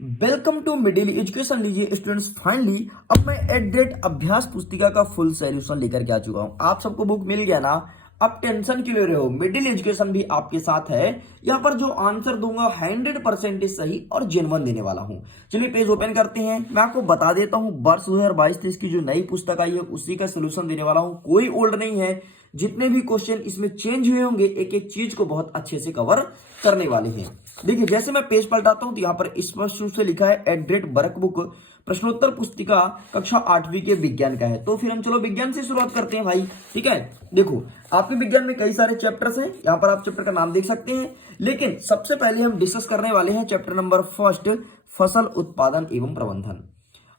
Welcome to middle education. लीजिए students, finally अब मैं एट डेट अभ्यास पुस्तिका का फुल सॉल्यूशन लेकर के आ चुका हूं। आप सबको बुक मिल गया ना? अब टेंशन क्यों ले रहे हो? मिडिल एजुकेशन भी आपके साथ है। यहाँ पर जो आंसर दूंगा 100% सही और जेन्युइन देने वाला हूं। चलिए पेज ओपन करते हैं। मैं आपको बता देता हूं, वर्ष 2022-23 की जो नई पुस्तक आई है उसी का सोल्यूशन देने वाला हूं। कोई ओल्ड नहीं है। जितने भी क्वेश्चन इसमें चेंज हुए होंगे, एक एक चीज को बहुत अच्छे से कवर करने वाले हैं। देखिए, जैसे मैं पेज पलटाता हूं तो यहाँ पर स्पष्ट रूप से लिखा है एड्रेट बरक बुक प्रश्नोत्तर पुस्तिका कक्षा 8वीं के विज्ञान का है। तो फिर हम चलो विज्ञान से शुरुआत करते हैं भाई। ठीक है, देखो आपके विज्ञान में कई सारे चैप्टर्स हैं। यहाँ पर आप चैप्टर का नाम देख सकते हैं, लेकिन सबसे पहले हम डिस्कस करने वाले हैं चैप्टर नंबर 1, फसल उत्पादन एवं प्रबंधन।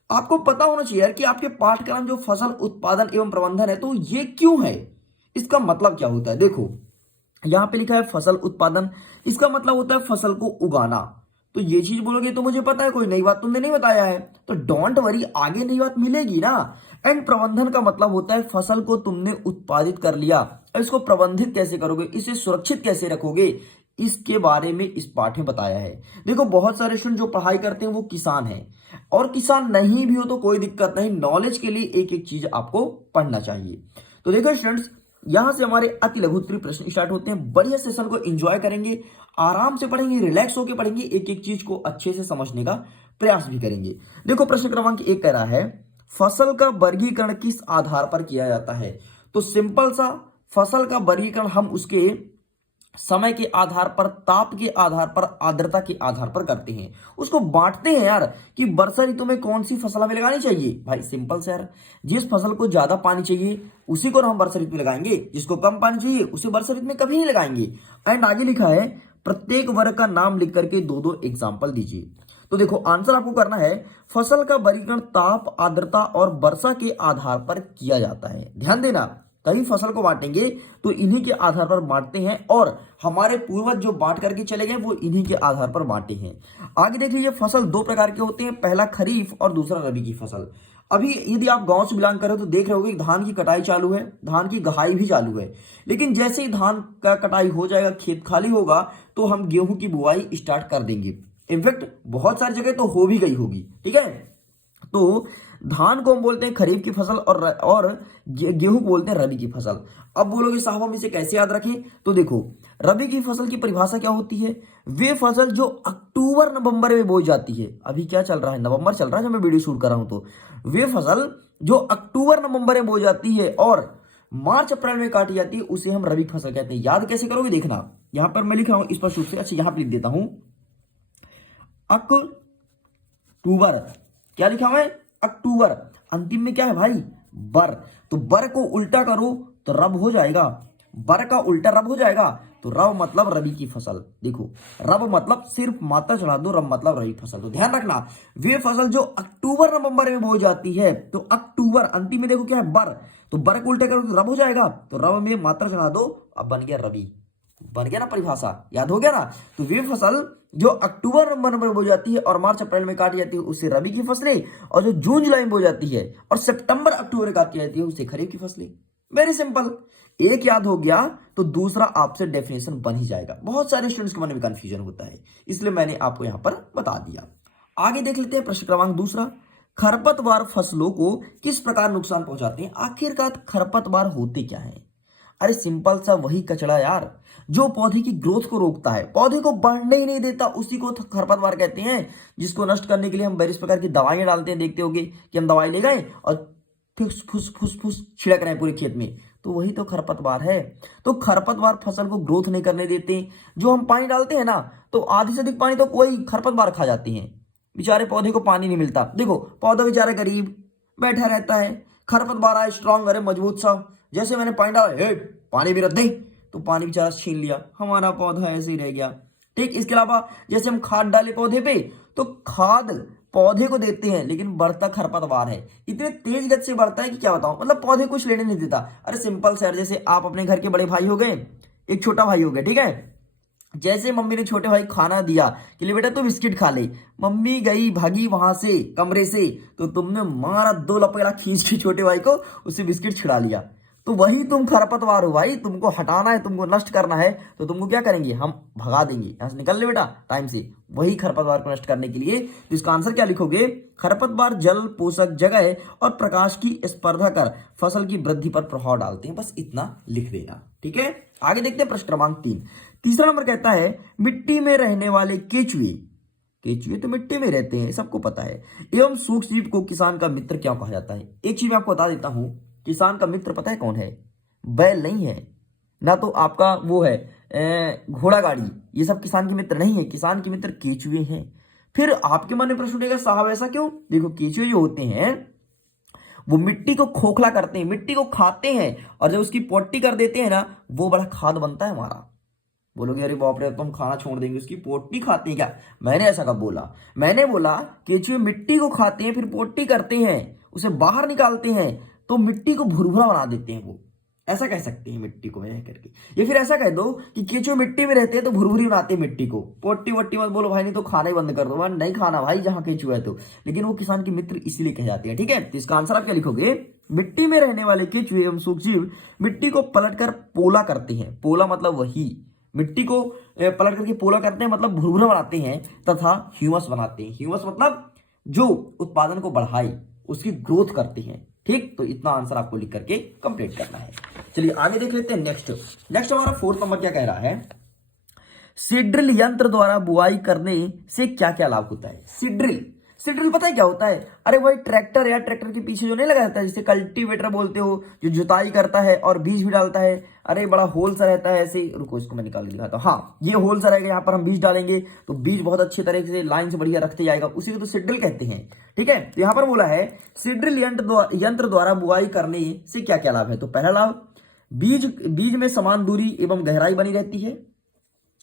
आपको पता होना चाहिए यार कि आपके पाठ्यक्रम जो फसल उत्पादन एवं प्रबंधन है, तो ये क्यों है, इसका मतलब क्या होता है। देखो यहां पे लिखा है फसल उत्पादन, इसका मतलब होता है फसल को उगाना। तो ये चीज बोलोगे तो मुझे पता है, कोई नई बात तुमने नहीं बताया है, तो डोंट वरी, आगे नई बात मिलेगी ना। एंड प्रबंधन का मतलब होता है फसल को तुमने उत्पादित कर लिया, अब इसको प्रबंधित कैसे करोगे, इसे सुरक्षित कैसे रखोगे, इसके बारे में इस पाठ में बताया है। देखो बहुत सारे स्टूडेंट जो पढ़ाई करते हैं वो किसान हैं, और किसान नहीं भी हो तो कोई दिक्कत नहीं, नॉलेज के लिए एक एक चीज आपको पढ़ना चाहिए। तो देखो स्टूडेंट्स, यहां से हमारे अति लघु उत्तरीय प्रश्न स्टार्ट होते हैं। बढ़िया सेशन को एंजॉय करेंगे, आराम से पढ़ेंगे, रिलैक्स होकर पढ़ेंगे, एक एक चीज को अच्छे से समझने का प्रयास भी करेंगे। देखो प्रश्न क्रमांक 1 कह रहा है, फसल का वर्गीकरण किस आधार पर किया जाता है। तो सिंपल सा, फसल का वर्गीकरण हम उसके समय के आधार पर, ताप के आधार पर, आर्द्रता के आधार पर करते हैं। उसको बांटते हैं यार कि वर्षा ऋतु में कौन सी फसल हमें लगानी चाहिए। भाई सिंपल से यार, जिस फसल को ज्यादा पानी चाहिए उसी को हम वर्षा ऋतु में लगाएंगे, जिसको कम पानी चाहिए उसे वर्षा ऋतु में कभी नहीं लगाएंगे। एंड आगे लिखा है, प्रत्येक वर्ग का नाम लिख करके दो दो एग्जाम्पल दीजिए। तो देखो आंसर आपको करना है, फसल का वर्गीकरण ताप, आर्द्रता और वर्षा के आधार पर किया जाता है। ध्यान देना, कहीं फसल को बांटेंगे तो इन्हीं के आधार पर बांटते हैं, और हमारे पूर्वज जो बांट करके चले गए वो इन्हीं के आधार पर बांटे हैं। आगे देख लीजिए, फसल दो प्रकार के होते हैं, पहला खरीफ और दूसरा रबी की फसल। अभी यदि आप गांव से बिलोंग कर रहे हो तो देख रहे होगे धान की कटाई चालू है, धान की गहाई भी चालू है। लेकिन जैसे ही धान का कटाई हो जाएगा, खेत खाली होगा, तो हम गेहूं की बुआई स्टार्ट कर देंगे। इनफैक्ट बहुत सारी जगह तो हो भी गई होगी। ठीक है, तो धान को हम बोलते हैं खरीफ की फसल, और गेहूं को बोलते हैं रबी की फसल। अब बोलोगे साहब हम इसे कैसे याद रखें, तो देखो रबी की फसल की परिभाषा क्या होती है, वे फसल जो अक्टूबर नवंबर में बोई जाती है। अभी क्या चल रहा है, नवंबर चल रहा है जब मैं वीडियो शूट कर रहा हूं, तो वे फसल जो अक्टूबर नवंबर में बोई जाती है और मार्च अप्रैल में काटी जाती है, उसे हम रबी फसल कहते हैं। याद कैसे करोगे, देखना यहां पर मैं लिख रहा हूं स्पष्ट रूप से। अच्छा यहां पर लिख देता हूं अक्टूबर, क्या लिखा हुआ है, अक्टूबर, अंतिम में क्या है भाई, बर। तो बर को उल्टा करो तो रब हो जाएगा, बर का उल्टा रब हो जाएगा, तो रब मतलब रबी की फसल। देखो रब मतलब सिर्फ मात्रा चढ़ा दो, रब मतलब रबी फसल। तो ध्यान रखना, वे फसल जो अक्टूबर नवंबर में बोई जाती है, तो अक्टूबर, अंतिम में देखो क्या है, बर, तो बर को उल्टा करो तो रब हो जाएगा, तो रब में मात्रा चढ़ा दो, अब बन गया रबी। बन गया ना परिभाषा, याद हो गया ना। तो वे फसल जो अक्टूबर नवंबर में बोई जाती है और मार्च अप्रैल में काटी जाती है उसे रबी की फसलें, और जो जून जुलाई में बोई जाती है और सितंबर अक्टूबर में काटी जाती है उसे खरीफ की फसलें। वेरी सिंपल, एक याद हो गया तो दूसरा आपसे डेफिनेशन बन ही जाएगा। बहुत सारे स्टूडेंट्स के मन में कंफ्यूजन होता है, इसलिए मैंने आपको यहां पर बता दिया। आगे देख लेते हैं प्रश्न क्रमांक 2, खरपतवार फसलों को किस प्रकार नुकसान पहुंचाते हैं। आखिरकार खरपतवार होते क्या है। अरे सिंपल सा वही कचरा यार, जो पौधे की ग्रोथ को रोकता है, पौधे को बढ़ने ही नहीं देता, उसी को खरपतवार कहते हैं। जिसको नष्ट करने के लिए हम वेरियस प्रकार की दवाइयां डालते हैं। देखते होंगे कि हम दवाई ले गए और फुस फुस फुस फुस छिड़क रहे हैं पूरे खेत में, तो वही तो खरपतवार है। तो खरपतवार फसल को ग्रोथ नहीं करने देते। जो हम पानी डालते हैं ना, तो आधी से अधिक पानी तो कोई खरपतवार खा जाते हैं, बेचारे पौधे को पानी नहीं मिलता। देखो पौधा बेचारा गरीब बैठा रहता है, खरपतवार आए स्ट्रांग, अरे मजबूत सा, जैसे मैंने पानी डाला, पानी भी रख दे, तो पानी बेचारा छीन लिया, हमारा पौधा ऐसे ही रह गया। ठीक, इसके अलावा जैसे हम खाद डाले पौधे पे, तो खाद पौधे को देते हैं, लेकिन बढ़ता खरपतवार है, इतने तेज गति से बढ़ता है कि क्या बताऊं, मतलब पौधे कुछ लेने नहीं देता। अरे सिंपल सर, जैसे आप अपने घर के बड़े भाई हो गए, एक छोटा भाई हो गया, ठीक है, जैसे मम्मी ने छोटे भाई खाना दिया कि ले बेटा तू बिस्किट खा ले, मम्मी गई भागी वहां से कमरे से, तो तुमने मारा 2 लपेड़ा खींच के छोटे भाई को, उससे बिस्किट छिड़ा लिया, तो वही तुम खरपतवार हो भाई, तुमको हटाना है, तुमको नष्ट करना है, तो तुमको क्या करेंगे, हम भगा देंगे, यहां से निकल ले बेटा टाइम से, वही खरपतवार को नष्ट करने के लिए। तो इसका आंसर क्या लिखोगे, खरपतवार जल, पोषक, जगह और प्रकाश की स्पर्धा कर फसल की वृद्धि पर प्रभाव डालते हैं। बस इतना लिख देना, ठीक है। आगे देखते हैं प्रश्न क्रमांक 3। तीसरा नंबर कहता है मिट्टी में रहने वाले केचुए, केचुए तो मिट्टी में रहते हैं, सबको पता है, एवं सूक्ष्म जीव को किसान का मित्र क्यों कहा जाता है। एक चीज मैं आपको बता देता हूं, किसान का मित्र पता है कौन है, बैल नहीं है, ना तो आपका वो है घोड़ा गाड़ी, ये सब किसान के मित्र नहीं है, किसान के मित्र केचुए हैं। फिर आपके मन में प्रश्न उठेगा साहब ऐसा क्यों, देखो केचुए जो होते हैं वो मिट्टी को खोखला करते हैं, मिट्टी को खाते हैं, और जब उसकी पोटी कर देते हैं ना, वो बड़ा खाद बनता है हमारा। बोलोगे अरे बाप रे, तो हम खाना छोड़ देंगे, उसकी पोटी खाते हैं क्या, मैंने ऐसा कब बोला, मैंने बोला केचुए मिट्टी को खाते हैं, फिर पोटी करते हैं, उसे बाहर निकालते हैं, तो मिट्टी को भुरभुरा बना देते हैं, वो ऐसा कह सकते हैं मिट्टी को रह करके। या फिर ऐसा कह दो कि केचुए मिट्टी में रहते हैं तो भुरभुरी बनाते हैं मिट्टी को, पोटी वोटी मत बोलो भाई, नहीं तो खाना ही बंद कर दो, मैं नहीं खाना भाई जहां केचुआ है तो, लेकिन वो किसान के मित्र इसीलिए कह जाते हैं, ठीक है। तो इसका आंसर आप क्या लिखोगे, मिट्टी में रहने वाले केचुए एवं सूक्ष्मजीव मिट्टी को पलटकर पोला करते हैं, पोला मतलब वही मिट्टी को पलट करके पोला करते हैं, मतलब भुरभुरा बनाते हैं, तथा ह्यूमस बनाते हैं, ह्यूमस मतलब जो उत्पादन को बढ़ाए, उसकी ग्रोथ करते हैं, ठीक। तो इतना आंसर आपको लिख करके कंप्लीट करना है। चलिए आगे देख लेते हैं नेक्स्ट हमारा 4th नंबर क्या कह रहा है, सीड्रिल यंत्र द्वारा बुआई करने से क्या क्या लाभ होता है। सीड्रिल पता है क्या होता है, अरे वही ट्रैक्टर या ट्रैक्टर के पीछे जो नहीं लगा रहता है, जिसे कल्टीवेटर बोलते हो, जो जुताई करता है और बीज भी डालता है, अरे बड़ा होल सा रहता है ऐसे, रुको इसको मैं निकाल के दिखाता हूँ, हाँ ये होल सा रहेगा, यहाँ पर हम बीज डालेंगे तो बीज बहुत अच्छे तरीके से लाइन से बढ़िया रखते जाएगा, उसी को तो सीड्रिल कहते हैं, ठीक है। तो यहाँ पर बोला है सीड्रिल यंत्र द्वारा बुआई करने से क्या क्या लाभ है। तो पहला लाभ, बीज में समान दूरी एवं गहराई बनी रहती है,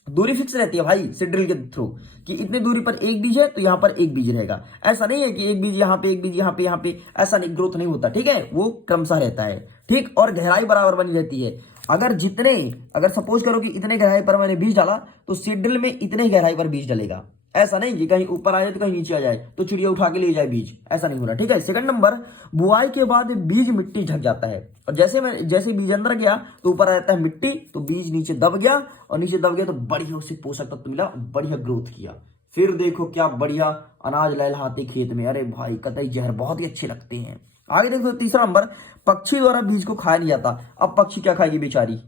दूरी फिक्स रहती है भाई सीड्रिल के थ्रू, कि इतनी दूरी पर एक बीज है तो यहां पर एक बीज रहेगा, ऐसा नहीं है कि एक बीज यहां पे एक बीज यहां पे, ऐसा नहीं, ग्रोथ नहीं होता, ठीक है, वो क्रमशः रहता है, ठीक। और गहराई बराबर बनी रहती है, अगर सपोज करो कि इतने गहराई पर मैंने बीज डाला, तो सीड्रिल में इतने गहराई पर बीज डलेगा, ऐसा नहीं कि कहीं ऊपर आ जाए तो कहीं नीचे आ जाए तो चिड़िया उठा के ले जाए बीज, ऐसा नहीं होना, ठीक है। सेकंड नंबर, बुआई के बाद बीज मिट्टी ढक जाता है, और जैसे बीज अंदर गया तो ऊपर आ जाता है मिट्टी, तो बीज नीचे दब गया, और नीचे दब गया तो बढ़िया उसे पोषक तत्व मिला, बढ़िया ग्रोथ किया, फिर देखो क्या बढ़िया अनाज लहलहाते खेत में, अरे भाई कतई जहर बहुत ही अच्छे लगते हैं। आगे देखो तीसरा नंबर, पक्षी द्वारा बीज को खाया नहीं जाता। अब पक्षी क्या खाएगी बेचारी,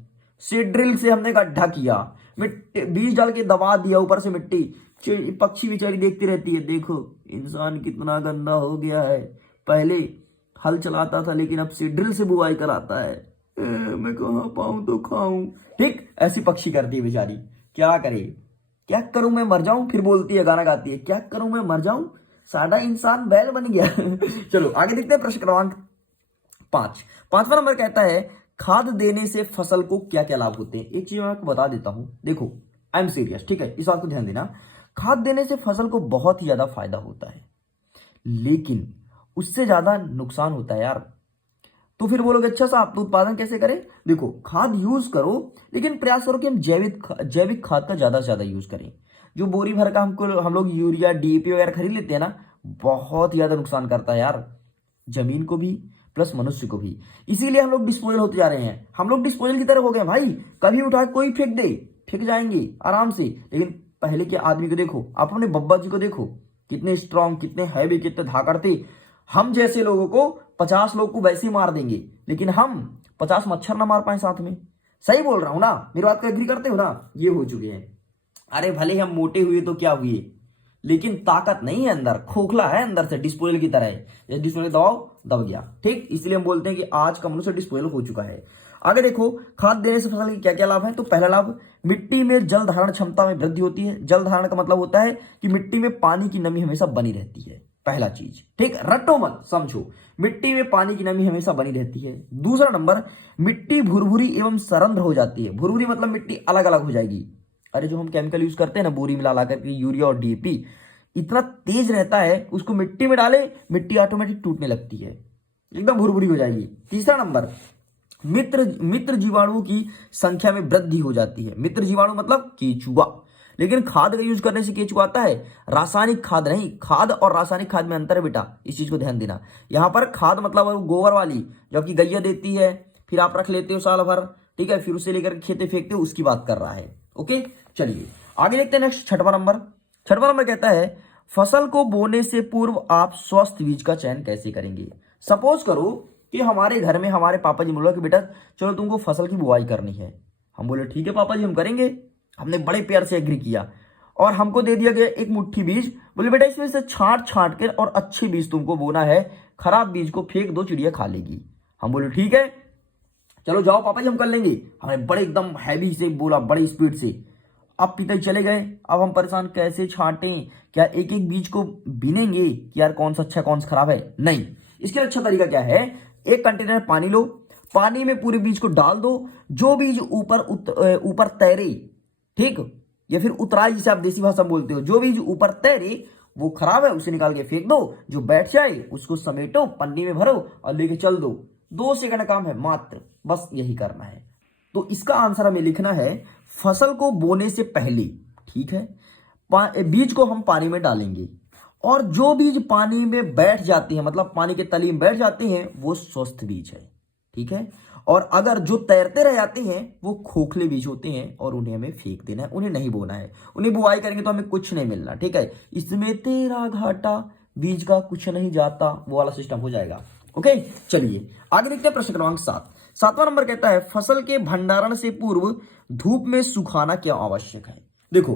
सीड्रिल से हमने गड्ढा किया, बीज डाल के दबा दिया ऊपर से मिट्टी, पक्षी बेचारी देखती रहती है, देखो इंसान कितना गंदा हो गया है, पहले हल चलाता था लेकिन अब सीड्रिल से बुआई कराता है, मैं कहाँ पाऊं तो खाऊं, ठीक। ऐसी पक्षी करती है बेचारी, क्या करे, क्या करूं मैं मर जाऊं, फिर बोलती है, गाना गाती है, क्या करूं मैं मर जाऊं, सादा इंसान बैल बन गया। चलो आगे देखते हैं प्रश्न क्रमांक 5। 5वां नंबर कहता है खाद देने से फसल को क्या क्या लाभ होते हैं। एक चीज मैं आपको बता देता हूं, देखो आई एम सीरियस, ठीक है, इस बात को ध्यान देना, खाद देने से फसल को बहुत ही ज्यादा फायदा होता है, लेकिन उससे ज्यादा नुकसान होता है यार। तो फिर बोलोगे अच्छा साहब तो उत्पादन कैसे करें, देखो खाद यूज करो, लेकिन प्रयास करो कि हम जैविक खाद का ज्यादा से ज्यादा यूज करें। जो बोरी भर का हम लोग यूरिया डीएपी वगैरह खरीद लेते हैं ना, बहुत ज्यादा नुकसान करता है यार, जमीन को भी प्लस मनुष्य को भी, इसीलिए हम लोग डिस्पोजल होते जा रहे हैं, हम लोग डिस्पोजल की तरह हो गए भाई, कभी उठा कोई फेंक दे, फेंक जाएंगे आराम से। लेकिन पहले के आदमी को देखो, आप अपने बब्बा जी को देखो, कितने स्ट्रांग, कितने हैवी, कितने धाकड़ थे। हम जैसे लोगों को 50 लोग को वैसे ही मार देंगे, लेकिन हम 50 मच्छर ना मार पाए साथ में। सही बोल रहा हूं ना, मेरी बात को एग्री करते हो ना, ये हो चुके हैं। अरे भले हम मोटे हुए तो क्या हुए, लेकिन ताकत नहीं है अंदर, खोखला है अंदर से, डिस्पोजल की तरह है, डिस्पोजल दबाओ दब गया, ठीक। इसलिए हम बोलते हैं कि आज का मनुष्य डिस्पोजल हो चुका है। आगे देखो खाद देने से फसल के क्या क्या लाभ है। तो पहला लाभ, मिट्टी में जल धारण क्षमता में वृद्धि होती है। जल धारण का मतलब होता है कि मिट्टी में पानी की नमी हमेशा बनी रहती है, पहला चीज, ठीक, रटो मत, समझो, मिट्टी में पानी की नमी हमेशा बनी रहती है। दूसरा नंबर, मिट्टी भुरभुरी एवं सरंध्र हो जाती है। भुरभुरी मतलब मिट्टी अलग अलग हो जाएगी। अरे जो हम केमिकल यूज करते हैं ना, बोरी मिला करके यूरिया और डीएपी, इतना तेज रहता है, उसको मिट्टी में डाले, मिट्टी ऑटोमेटिक टूटने लगती है, एकदम भुरभुरी हो जाएगी। तीसरा नंबर, मित्र जीवाणुओं की संख्या में वृद्धि हो जाती है। मित्र जीवाणु मतलब केचुआ, लेकिन खाद का यूज करने से केचुआ आता है, रासायनिक खाद नहीं। खाद और रासायनिक खाद में अंतर है बेटा, इस चीज को ध्यान देना। यहां पर खाद मतलब गोबर वाली, जो कि गैया देती है, फिर आप रख लेते हो साल भर, ठीक है, फिर उसे लेकर खेते फेंकते हो, उसकी बात कर रहा है। ओके, चलिए आगे देखते हैं नेक्स्ट छठवां नंबर। छठवां नंबर कहता है फसल को बोने से पूर्व आप स्वस्थ बीज का चयन कैसे करेंगे। सपोज करो कि हमारे घर में हमारे पापा जी बोला कि बेटा चलो तुमको फसल की बुआई करनी है। हम बोले ठीक है पापा जी हम करेंगे। हमने बड़े प्यार से एग्री किया और हमको दे दिया गया एक मुट्ठी बीज। बोले बेटा इसमें से छांट छांट कर और अच्छे बीज तुमको बोना है, खराब बीज को फेंक दो, चिड़िया खा लेगी। हम बोले ठीक है चलो जाओ पापा जी हम कर लेंगे। हमने बड़े एकदम हैवी से बोला, बड़ी स्पीड से। अब पिताजी चले गए। अब हम परेशान, कैसे छांटें, क्या एक एक बीज को बीनेंगे कि यार कौन सा अच्छा कौन सा खराब है। नहीं, इसके अच्छा तरीका क्या है, एक कंटेनर पानी लो, पानी में पूरे बीज को डाल दो, जो बीज ऊपर तैरे, ठीक, या फिर उतराई जिसे आप देसी भाषा में बोलते हो, जो बीज ऊपर तैरे वो खराब है उसे निकाल के फेंक दो, जो बैठ जाए उसको समेटो, पन्नी में भरो और लेके चल दो। 2 सेकंड काम है मात्र, बस यही करना है। तो इसका आंसर हमें लिखना है फसल को बोने से पहले, ठीक है, बीज को हम पानी में डालेंगे और जो बीज पानी में बैठ जाते हैं, मतलब पानी के तली में बैठ जाते हैं, वो स्वस्थ बीज है, ठीक है। और अगर जो तैरते रह जाते हैं वो खोखले बीज होते हैं और उन्हें हमें फेंक देना है, उन्हें नहीं बोना है। उन्हें बुआई करेंगे तो हमें कुछ नहीं मिलना, ठीक है। इसमें तेरा घाटा, बीज का कुछ नहीं जाता, वो वाला सिस्टम हो जाएगा। ओके, चलिए आगे देखते हैं प्रश्न क्रमांक 7। 7वां नंबर कहता है फसल के भंडारण से पूर्व धूप में सुखाना क्या आवश्यक है। देखो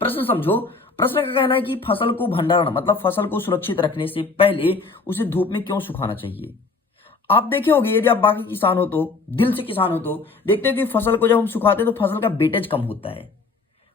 प्रश्न समझो, प्रश्न का कहना है कि फसल को भंडारण मतलब फसल को सुरक्षित रखने से पहले उसे धूप में क्यों सुखाना चाहिए। आप देखे होंगे, यदि आप बाकी किसान हो तो, दिल से किसान हो तो देखते हो कि फसल को जब हम सुखाते हैं तो फसल का वेटेज कम होता है,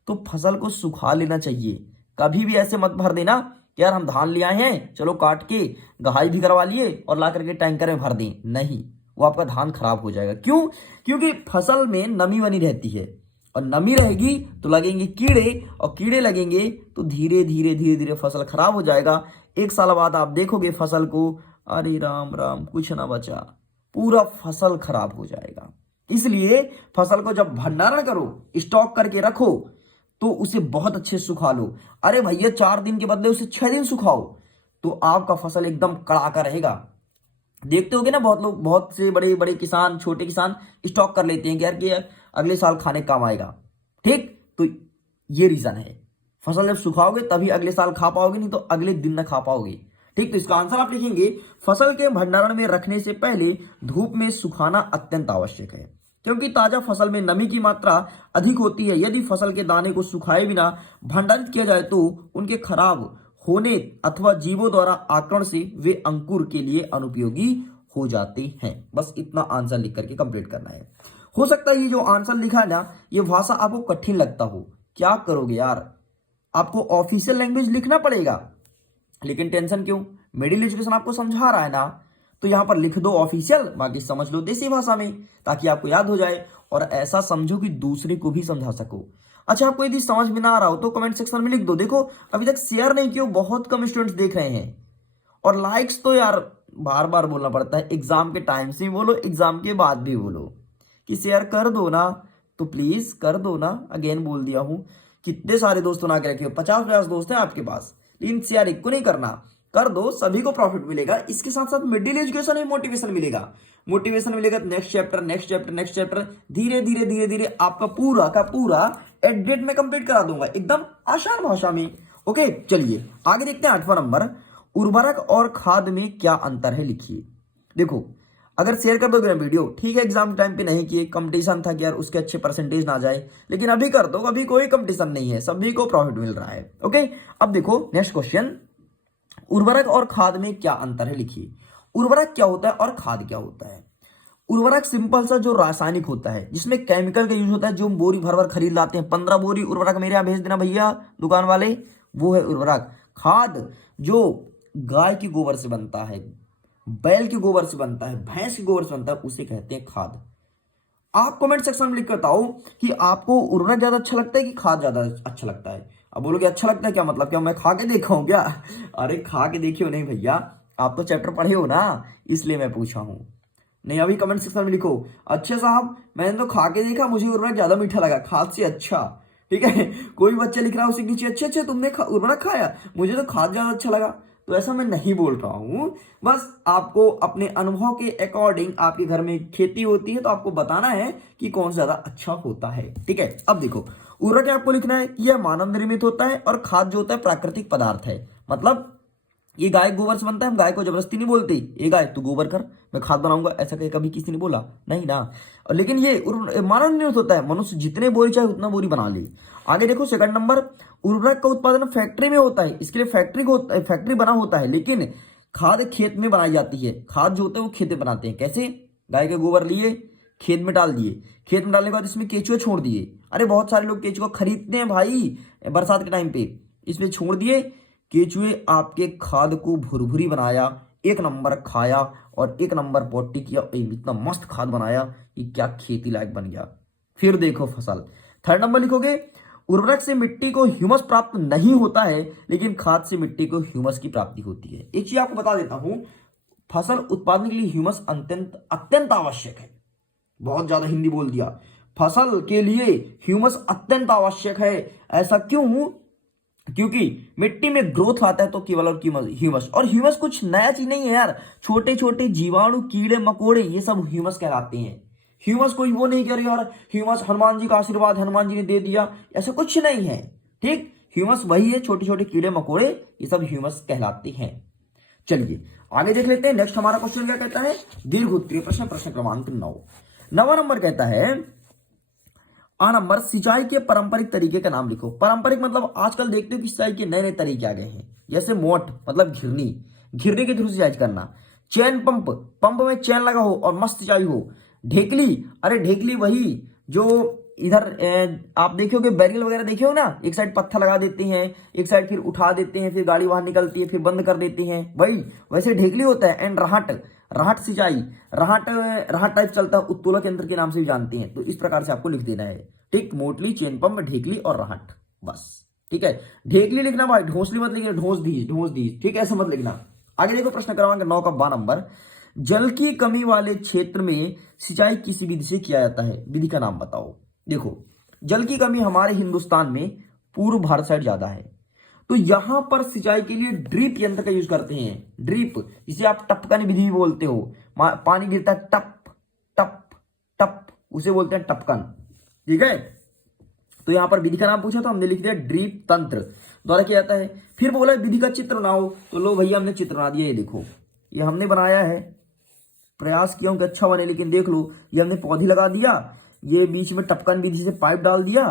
तो फसल को सुखा लेना चाहिए। कभी भी ऐसे मत भर देना कि यार हम धान ले आए हैं चलो काट के गहाई भी करवा लिए और ला करके टैंकर में भर दें, नहीं, वो आपका धान खराब हो जाएगा। क्यों? क्योंकि फसल में नमी बनी रहती है और नमी रहेगी तो लगेंगे कीड़े, और कीड़े लगेंगे तो धीरे धीरे धीरे धीरे फसल खराब हो जाएगा। 1 साल बाद आप देखोगे फसल को, अरे राम राम कुछ ना बचा, पूरा फसल खराब हो जाएगा। इसलिए फसल को जब भंडारण करो, स्टॉक करके रखो, तो उसे बहुत अच्छे से सुखा लो। अरे भैया 4 दिन के बदले उसे 6 दिन सुखाओ तो आपका फसल एकदम कड़ाका रहेगा। देखते होगे ना बहुत लोग, बहुत से बड़े बड़े किसान, छोटे किसान स्टॉक कर लेते हैं कि यार कि अगले साल खाने काम आएगा, ठीक। तो ये रीजन है, फसल जब सुखाओगे तभी अगले साल खा पाओगे, नहीं तो अगले दिन ना खा पाओगे, ठीक। तो इसका आंसर आप लिखेंगे फसल के भंडारण में रखने से पहले धूप में सुखाना अत्यंत आवश्यक है, क्योंकि ताजा फसल में नमी की मात्रा अधिक होती है। यदि फसल के दाने को सुखाए बिना भंडारित किया जाए तो उनके खराब होने अथवा जीवों द्वारा आक्रमण से वे अंकुर के लिए अनुपयोगी हो जाते हैं। बस इतना आंसर लिख करके कंप्लीट करना है। हो सकता है ये जो आंसर लिखा है ना, ये भाषा आपको कठिन लगता हो, क्या करोगे यार, आपको ऑफिशियल लैंग्वेज लिखना पड़ेगा, लेकिन टेंशन क्यों, मिडिल एजुकेशन आपको समझा रहा है ना, तो यहां पर लिख दो ऑफिशियल, बाकी समझ लो देसी भाषा में, ताकि आपको याद हो जाए और ऐसा समझो कि दूसरे को भी समझा सको। अच्छा, आपको यदि समझ में ना आ रहा हो तो कमेंट सेक्शन में लिख दो। देखो अभी तक शेयर नहीं किया, बहुत कम स्टूडेंट्स देख रहे हैं, और लाइक्स तो यार बार बार बोलना पड़ता है, एग्जाम के टाइम से बोलो, एग्जाम के बाद भी बोलो कि शेयर कर दो ना, तो प्लीज कर दो ना। अगेन बोल दिया हूं, कितने सारे दोस्तों ना के रखे हो, 50-50 दोस्त हैं आपके पास, लेकिन शेयर एक को नहीं करना, कर दो, सभी को प्रॉफिट मिलेगा। इसके साथ साथ मिडिल एजुकेशन में मोटिवेशन मिलेगा, मोटिवेशन मिलेगा, next chapter next chapter next chapter, धीरे धीरे धीरे धीरे आपका पूरा का पूरा एट में कंप्लीट करा दूंगा, एकदम आसान भाषा में। ओके, चलिए आगे देखते हैं 8वां नंबर, उर्वरक और खाद में क्या अंतर है लिखिए। देखो अगर शेयर कर दोगे ना वीडियो, ठीक है, एग्जाम टाइम पे नहीं किए, कंपटीशन था कि यार उसके अच्छे परसेंटेज ना जाए, लेकिन अभी कर दो, अभी कोई कंपटीशन नहीं है, सभी को प्रॉफिट मिल रहा है। ओके, अब देखो नेक्स्ट क्वेश्चन, उर्वरक और खाद में क्या अंतर है लिखिए। उर्वरक क्या होता है और खाद क्या होता है। उर्वरक सिंपल सा जो रासायनिक होता है, जिसमें केमिकल का यूज होता है, जो हम बोरी भर भर खरीद लाते हैं, 15 बोरी उर्वरक मेरे यहाँ भेज देना भैया दुकान वाले, वो है उर्वरक। खाद जो गाय के गोबर से बनता है, बैल के गोबर से बनता है, भैंस के गोबर से बनता है, उसे कहते हैं खाद। आप कमेंट सेक्शन में लिख कर बताओ कि आपको उर्वरक ज्यादा अच्छा लगता है कि खाद ज्यादा अच्छा लगता है। अब बोलोगे अच्छा लगता है क्या मतलब, क्या मैं खा के देखा हूं क्या? अरे खा के देखियो नहीं भैया, आप तो चैप्टर पढ़े हो ना, इसलिए मैं पूछा हूं। नहीं, अभी कमेंट सेक्शन में लिखो, अच्छा साहब मैंने तो खा के देखा, मुझे उर्वरक ज्यादा मीठा लगा खाद से अच्छा, ठीक है। कोई बच्चा लिख रहा है उसे नीचे, अच्छा अच्छा तुमने उर्वरक खाया, मुझे तो खाद ज्यादा अच्छा लगा। तो ऐसा मैं नहीं बोल रहा हूं, बस आपको अपने अनुभव के अकॉर्डिंग, आपके घर में खेती होती है तो आपको बताना है कि कौन सा ज्यादा अच्छा होता है। ठीक है, अब देखो उर्वरक आपको लिखना है कि यह मानव निर्मित होता है और खाद जो होता है प्राकृतिक पदार्थ है। मतलब ये गाय गोबर से बनता है, हम गाय को जबरदस्ती नहीं बोलते ये गाय तू गोबर कर मैं खाद बनाऊंगा, ऐसा कभी किसी ने बोला नहीं ना। और लेकिन ये मानव निर्मित होता है, मनुष्य जितने बोरी चाहे उतना बोरी बना ले। आगे देखो सेकंड नंबर, उर्वरक का उत्पादन फैक्ट्री में होता है, इसके लिए फैक्ट्री बना होता है, लेकिन खाद खेत में बनाई जाती है। खाद जो होता है वो खेत में बनाते हैं। कैसे? गाय के गोबर लिए खेत में डाल दिए, खेत में डालने के बाद इसमें केचुए छोड़ दिए। अरे बहुत सारे लोग केचुआ खरीदते हैं भाई बरसात के टाइम पे, इसमें छोड़ दिए केचुए, आपके खाद को भुरभुरी बनाया, एक नंबर खाया और एक नंबर पोटी किया, इतना मस्त खाद बनाया कि क्या खेती लायक बन गया। फिर देखो फसल। थर्ड नंबर लिखोगे, उर्वरक से मिट्टी को ह्यूमस प्राप्त नहीं होता है, लेकिन खाद से मिट्टी को ह्यूमस की प्राप्ति होती है। एक चीज आपको बता देता हूं, फसल उत्पादन के लिए ह्यूमस अत्यंत आवश्यक है। बहुत ज्यादा हिंदी बोल दिया। फसल के लिए ह्यूमस अत्यंत आवश्यक है। ऐसा क्यों? क्योंकि मिट्टी में ग्रोथ आता है तो केवल और केवल ह्यूमस, और ह्यूमस कुछ नया चीज नहीं है यार, छोटे छोटे जीवाणु कीड़े मकोड़े ये सब ह्यूमस कहलाते हैं। ह्यूमस कोई वो नहीं कह रही यार ह्यूमस हनुमान जी का आशीर्वाद हनुमान जी ने दे दिया, ऐसा कुछ नहीं है। ठीक, ह्यूमस वही है, छोटे छोटे कीड़े मकोड़े ये सब ह्यूमस कहलाते हैं। चलिए आगे देख लेते हैं। नेक्स्ट हमारा क्वेश्चन क्या कहता है, दीर्घ उत्तरीय प्रश्न, प्रश्न क्रमांक 9। 9वां नंबर कहता है, आ नंबर, सिंचाई के पारंपरिक तरीके का नाम लिखो। पारंपरिक मतलब आजकल देखते हो कि सिंचाई के नए नए तरीके आ गए हैं, जैसे मोट मतलब घिरनी, घिरनी के थ्रू सिंचाई करना, चैन पंप, पंप में चैन लगा हो और मस्त सिंचाई हो, ढेकली, अरे ढेकली वही जो इधर आप देखोगे बैरियल वगैरह देखे हो ना, एक साइड पत्थर लगा देते हैं, एक साइड फिर उठा देते हैं, फिर गाड़ी बाहर निकलती है, फिर बंद कर देते हैं, वही वैसे ढेकली होता है। एंड राहट, राहट सिंचाई, राहट राहट टाइप चलता है, उत्तोलक यंत्र के नाम से भी जानते हैं। तो इस प्रकार से आपको लिख देना है। ठीक, मोटली, चेन पंप, ढेकली और राहट, बस। ठीक है, ढेकली लिखना भाई, ढोसली मत लिखना, ढोस दी, ठीक है, ऐसा मत लिखना। आगे देखो प्रश्न क्रमांक 9 का 12 नंबर, जल की कमी वाले क्षेत्र में सिंचाई किस विधि से किया जाता है, विधि का नाम बताओ। देखो जल की कमी हमारे हिंदुस्तान में पूर्व भारत साइड ज्यादा है, तो यहां पर सिंचाई के लिए ड्रिप यंत्र का यूज करते हैं। ड्रिप, जिसे आप टपकन विधि भी बोलते हो, पानी गिरता है टप टप टप, उसे बोलते हैं टपकन। ठीक है, तो यहां पर विधि का नाम पूछा तो हमने लिख दिया ड्रिप तंत्र द्वारा किया जाता है। फिर बोला विधि का चित्र बनाओ, तो लो भैया हमने चित्र बना दिया। ये देखो, ये हमने बनाया है, प्रयास किया हूं कि अच्छा बने, लेकिन देख लो ये हमने पौधे लगा दिया, ये बीच में टपकन विधि से पाइप डाल दिया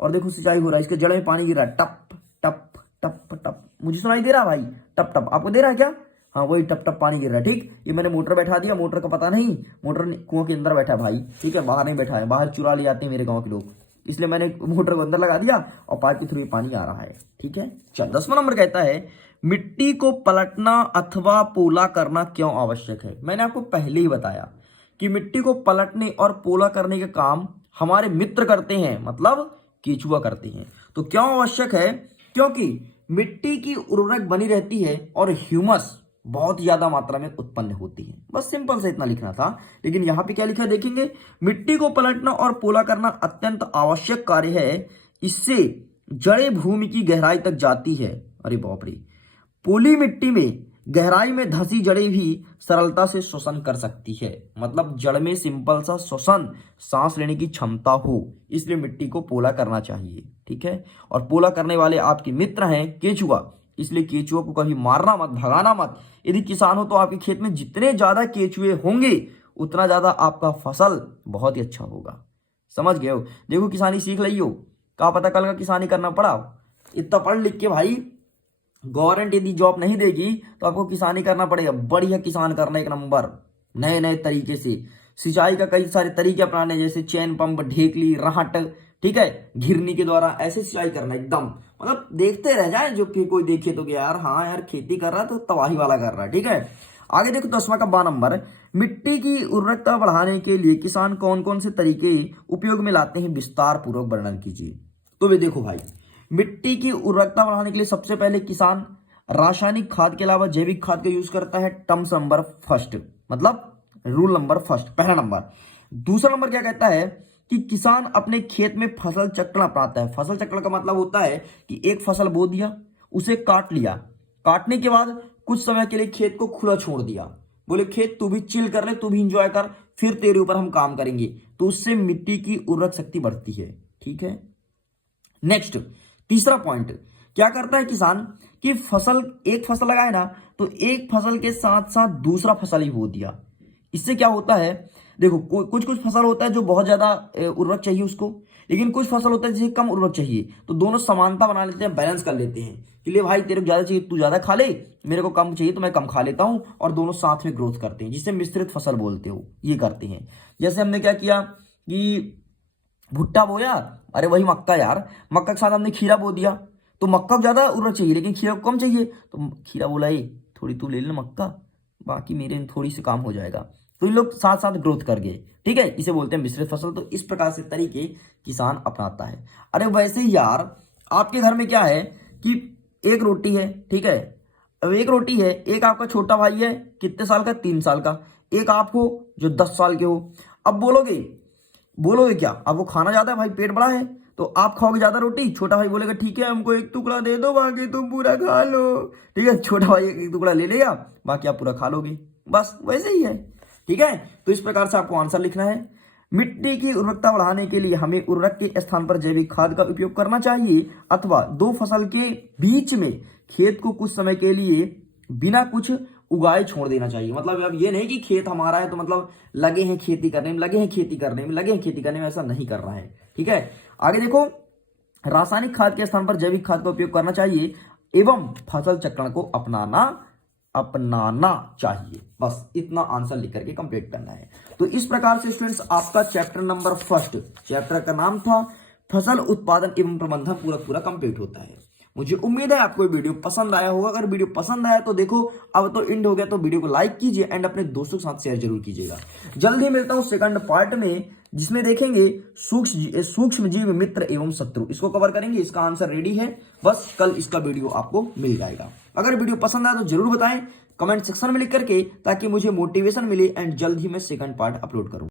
और देखो सिंचाई हो रहा है, इसके जड़ में पानी गिर रहा है, टप टप टप टप। मुझे सुनाई दे रहा भाई, टप टप, आपको दे रहा है क्या? हाँ वही टप टप पानी गिर रहा है। ठीक, ये मैंने मोटर बैठा दिया, मोटर का पता नहीं, मोटर कुआं के अंदर बैठा है भाई। ठीक है, बाहर नहीं बैठा है, बाहर चुरा ले जाते हैं मेरे गाँव के लोग, इसलिए मैंने मोटर को अंदर लगा दिया और पाइप के थ्रू पानी आ रहा है। ठीक है, चल 10वां नंबर कहता है, मिट्टी को पलटना अथवा पोला करना क्यों आवश्यक है। मैंने आपको पहले ही बताया कि मिट्टी को पलटने और पोला करने का काम हमारे मित्र करते हैं, मतलब केचुआ करते हैं। तो क्यों आवश्यक है? क्योंकि मिट्टी की उर्वरक बनी रहती है और ह्यूमस बहुत ज्यादा मात्रा में उत्पन्न होती है। बस सिंपल से इतना लिखना था, लेकिन यहां पे क्या लिखा है देखेंगे, मिट्टी को पलटना और पोला करना अत्यंत आवश्यक कार्य है, इससे जड़ें भूमि की गहराई तक जाती है। अरे बाप रे, पोली मिट्टी में गहराई में धंसी जड़ें भी सरलता से श्वसन कर सकती है, मतलब जड़ में सिंपल सा श्वसन, सांस लेने की क्षमता हो, इसलिए मिट्टी को पोला करना चाहिए। ठीक है, और पोला करने वाले आपके मित्र हैं केचुआ, इसलिए केचुआ को कभी मारना मत, भगाना मत। यदि किसान हो तो आपके खेत में जितने ज्यादा केचुए होंगे उतना ज्यादा आपका फसल बहुत ही अच्छा होगा। समझ गए हो? देखो किसानी सीख लियो, क्या पता कल का किसानी करना पड़ा। इतना पढ़ लिख के भाई गवर्नमेंट यदि जॉब नहीं देगी तो आपको किसानी करना पड़ेगा, बढ़िया किसान करना, एक नंबर, नए नए तरीके से सिंचाई का कई सारे तरीके अपनाने, जैसे चैन पंप, ढेकली, राहट, ठीक है, घिरनी के द्वारा ऐसे सिंचाई करना, एकदम मतलब देखते रह जाए, जो कि कोई देखे तो यार हाँ यार खेती कर रहा है तो तबाही वाला कर रहा है। ठीक है, आगे देखो 10वां का 12 नंबर, मिट्टी की उर्वरकता बढ़ाने के लिए किसान कौन कौन से तरीके उपयोग में लाते हैं, विस्तार पूर्वक वर्णन कीजिए। तो वे देखो भाई, मिट्टी की उर्वरकता बढ़ाने के लिए सबसे पहले किसान रासायनिक खाद के अलावा जैविक खाद का यूज करता है। टर्म्स नंबर फर्स्ट, मतलब रूल नंबर फर्स्ट, पहला नंबर। दूसरा नंबर क्या कहता है कि किसान अपने खेत में फसल चक्र अपनाता है। फसल चक्र का मतलब होता है कि एक फसल बो दिया, उसे काट लिया, काटने के बाद कुछ समय के लिए खेत को खुला छोड़ दिया, बोले खेत तू भी चिल कर ले, तू भी इंजॉय कर, फिर तेरे ऊपर हम काम करेंगे, तो उससे मिट्टी की उर्वरक शक्ति बढ़ती है। ठीक है। नेक्स्ट तीसरा पॉइंट, क्या करता है किसान कि फसल, एक फसल लगाए ना तो एक फसल के साथ साथ दूसरा फसल ही बो दिया। इससे क्या होता है, देखो कुछ कुछ फसल होता है जो बहुत ज्यादा उर्वरक चाहिए उसको, लेकिन कुछ फसल होता है जिसे कम उर्वरक चाहिए, तो दोनों समानता बना लेते हैं, बैलेंस कर लेते हैं कि ले भाई तेरे को ज्यादा चाहिए तू ज्यादा खा ले, मेरे को कम चाहिए तो मैं कम खा लेता हूं, और दोनों साथ में ग्रोथ करते हैं, जिसे मिश्रित फसल बोलते हो, ये करते हैं। जैसे हमने क्या किया कि भुट्टा बोया, अरे वही मक्का यार, मक्का के साथ हमने खीरा बो दिया, तो मक्का को ज्यादा उर्वरक चाहिए लेकिन खीरा को कम चाहिए, तो खीरा बोला ये थोड़ी तू ले लेना मक्का, बाकी मेरे थोड़ी सी काम हो जाएगा, तो इन लोग साथ साथ ग्रोथ कर गए। ठीक है, इसे बोलते हैं मिश्रित फसल। तो इस प्रकार से तरीके किसान अपनाता है। अरे वैसे ही यार आपके घर में क्या है कि एक रोटी है, ठीक है, अब एक रोटी है, एक आपका छोटा भाई है कितने साल का, 3 साल का, एक आप हो जो 10 साल के हो। अब बोलोगे क्या, आपको खाना ज्यादा है भाई, पेट बड़ा है, तो आप खाओगे ज्यादा रोटी, छोटा भाई बोलेगा ठीक है हमको एक टुकड़ा दे दो बाकी तुम पूरा खा लो। ठीक है, छोटा भाई एक टुकड़ा ले लेगा, बाकी आप पूरा खा लोगे, बस वैसे ही है। ठीक है, तो इस प्रकार से आपको आंसर लिखना है। मिट्टी की उर्वरकता बढ़ाने के लिए हमें उर्वरक के स्थान पर जैविक खाद का उपयोग करना चाहिए, अथवा 2 फसल के बीच में खेत को कुछ समय के लिए बिना कुछ उगाए छोड़ देना चाहिए। मतलब अब ये नहीं कि खेत हमारा है तो मतलब लगे हैं खेती करने में, ऐसा नहीं कर रहा है। ठीक है, आगे देखो, रासायनिक खाद के स्थान पर जैविक खाद का उपयोग करना चाहिए एवं फसल चक्रण को अपनाना चाहिए। बस इतना आंसर लिख करके कंप्लीट करना है। तो इस प्रकार से स्टूडेंट्स आपका चैप्टर नंबर 1, चैप्टर का नाम था फसल उत्पादन एवं प्रबंधन, पूरा कंप्लीट होता है। मुझे उम्मीद है आपको वीडियो पसंद आया होगा। अगर वीडियो पसंद आया तो देखो अब तो एंड हो गया, तो वीडियो को लाइक कीजिए एंड अपने दोस्तों के साथ शेयर जरूर कीजिएगा। जल्द ही मिलता हूं सेकंड पार्ट में, जिसमें देखेंगे सूक्ष्म जीव मित्र एवं शत्रु, इसको कवर करेंगे। इसका आंसर रेडी है, बस कल इसका वीडियो आपको मिल जाएगा। अगर वीडियो पसंद आया तो जरूर बताएं कमेंट सेक्शन में लिख करके, ताकि मुझे मोटिवेशन मिले एंड जल्द ही मैं सेकंड पार्ट अपलोड करूं।